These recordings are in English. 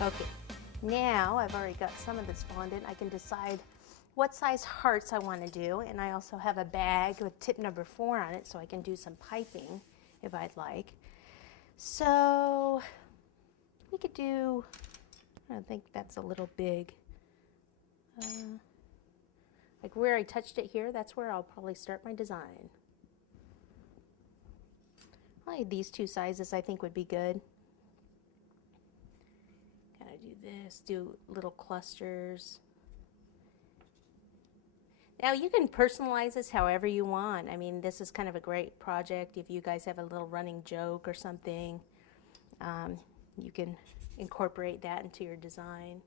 Okay, now I've already got some of this fondant. I can decide what size hearts I want to do, and I also have a bag with tip number 4 on it, so I can do some piping if I'd like. So we could do, I think that's a little big. Like where I touched it here, that's where I'll probably start my design. Probably these 2 sizes I think would be good. Gotta do this, do little clusters. Now you can personalize this however you want. I mean, this is kind of a great project if you guys have a little running joke or something. You can incorporate that into your design.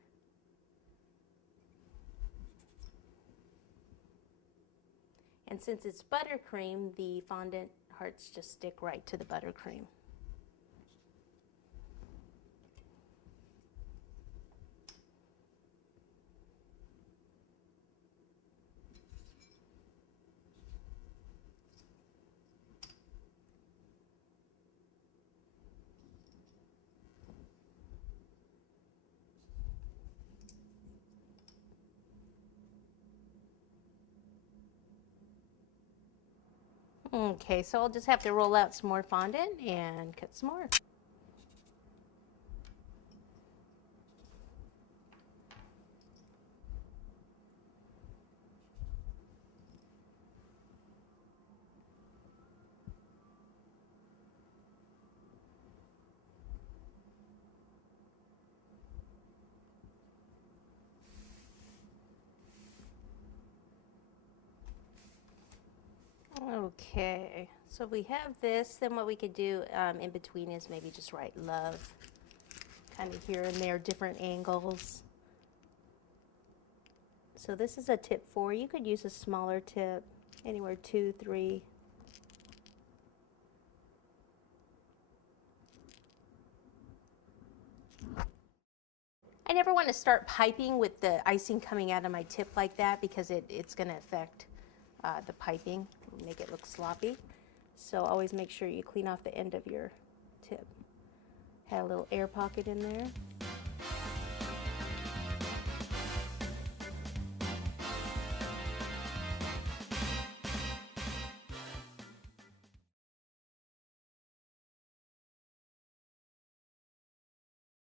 And since it's buttercream, the fondant hearts just stick right to the buttercream. Okay, so I'll just have to roll out some more fondant and cut some more. Okay, so we have this, then what we could do in between is maybe just write love, kind of here and there, different angles. So this is a tip 4. You could use a smaller tip, anywhere 2, 3. I never want to start piping with the icing coming out of my tip like that because it's going to affect the piping, make it look sloppy. So always make sure you clean off the end of your tip. Had a little air pocket in there.